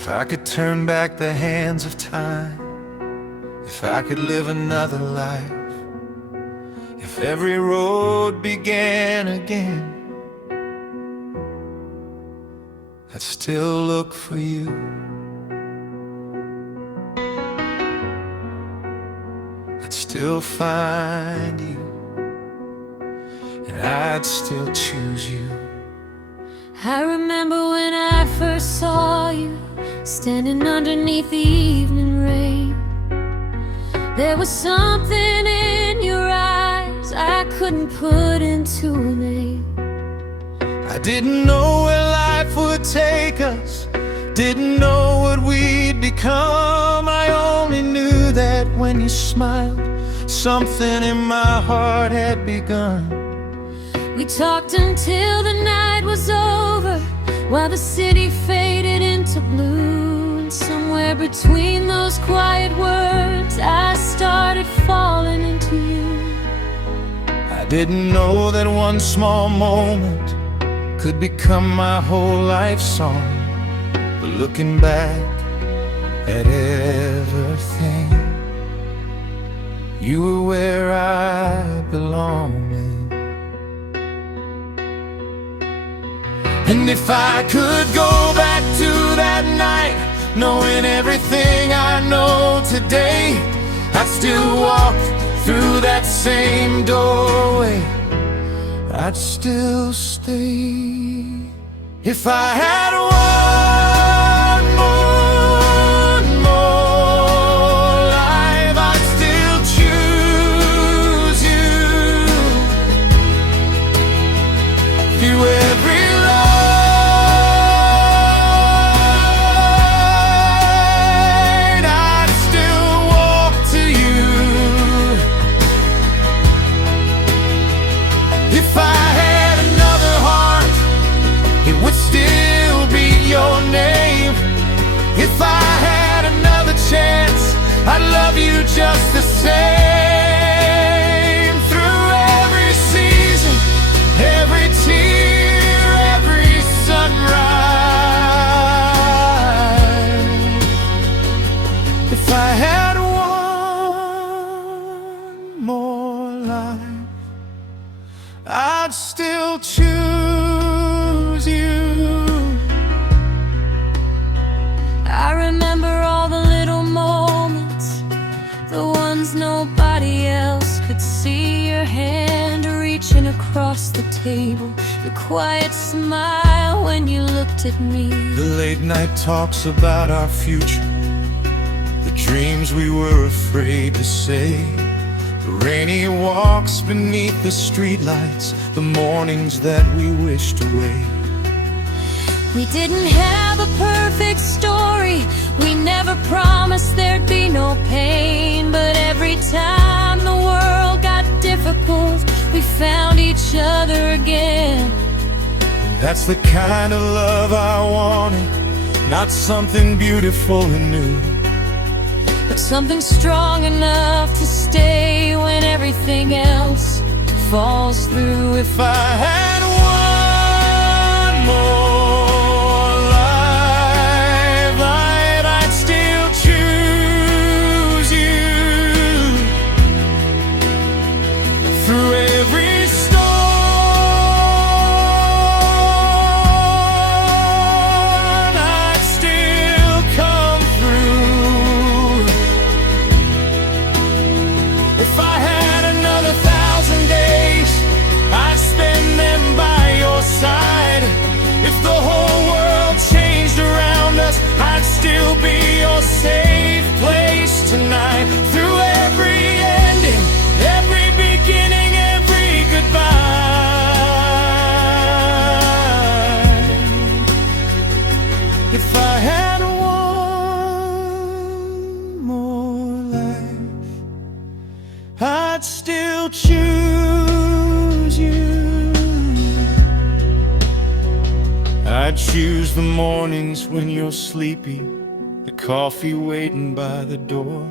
If I could turn back the hands of time, if I could live another life, if every road began again, I'd still look for you. I'd still find you, and I'd still choose you. I remember when I first saw you, standing underneath the evening rain. There was something in your eyes I couldn't put into a name. I didn't know where life would take us, didn't know what we'd become. I only knew that when you smiled, something in my heart had begun. We talked until the night was over, while the city faded into blue. And somewhere between those quiet words, I started falling into you. I didn't know that one small moment could become my whole life song. But looking back at everything, you were where I belonged. And if I could go back to that night, knowing everything I know today, I'd still walk through that same doorway, I'd still stay. If I had one more life, I'd still choose you. Through every if I had another heart, it would still be your name. If I had another chance, I'd love you just the same. Through every season, every tear, every sunrise. If I had one more life, I'd still choose you. I remember all the little moments, the ones nobody else could see. Your hand reaching across the table, the quiet smile when you looked at me. The late night talks about our future, the dreams we were afraid to say, the rainy walks beneath the streetlights, the mornings that we wished away. We didn't have a perfect story, we never promised there'd be no pain. But every time the world got difficult, we found each other again. That's the kind of love I wanted, not something beautiful and new, but something strong enough to stay when everything else falls through. If I had one more life, I'd still choose you. Through every storm, I'd still come through. If I had another 1,000 days, I'd spend them by your side. If the whole world changed around us, I'd still be your safe place tonight. Through every ending, every beginning, every goodbye. If I had one more life, I'd still choose you. I'd choose the mornings when you're sleepy, the coffee waiting by the door.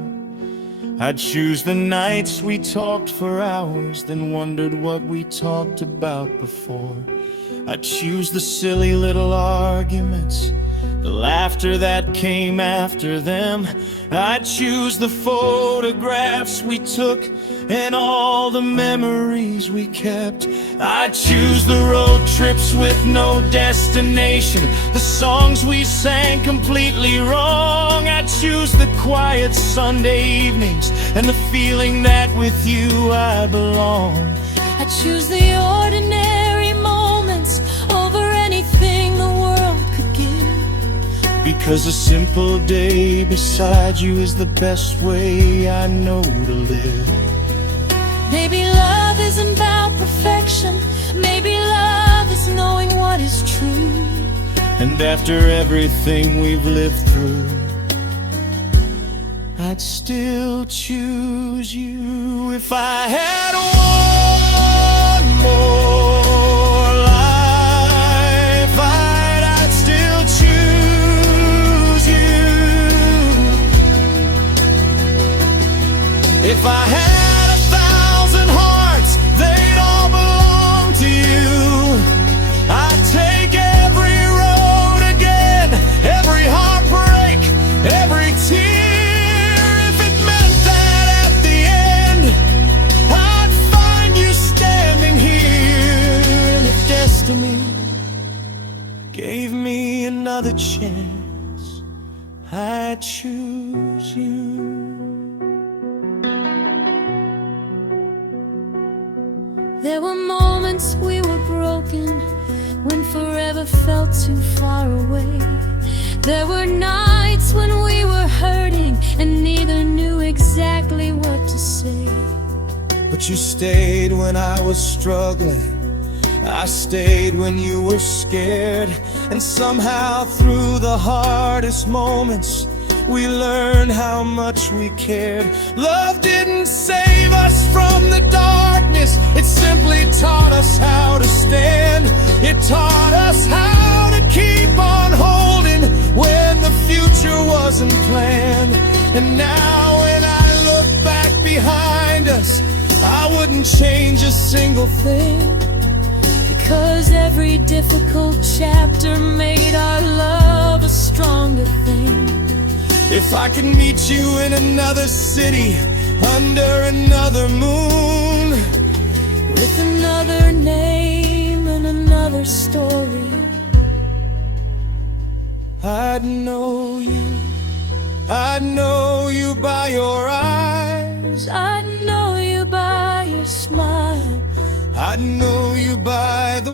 I'd choose the nights we talked for hours, then wondered what we talked about before. I'd choose the silly little arguments, the laughter that came after them. I'd choose the photographs we took and all the memories we kept. I'd choose the road trips with no destination, the songs we sang completely wrong. I'd choose the quiet Sunday evenings and the feeling that with you I belong. I choose the ordinary moments over anything the world could give. Because a simple day beside you is the best way I know to live. Maybe love isn't about perfection. Maybe love is knowing what is true. And after everything we've lived through, I'd still choose you. If I had one more life, I'd still choose you. If I had gave me another chance, I'd choose you. There were moments we were broken, when forever felt too far away. There were nights when we were hurting and neither knew exactly what to say. But you stayed when I was struggling, I stayed when you were scared. And somehow through the hardest moments we learned how much we cared. Love didn't save us from the darkness, it simply taught us how to stand. It taught us how to keep on holding when the future wasn't planned. And now when I look back behind us, I wouldn't change a single thing. Because every difficult chapter made our love a stronger thing. If I could meet you in another city, under another moon, with another name and another story, I'd know you. I'd know you by your eyes. I'd know you by your smile. I'd know you by the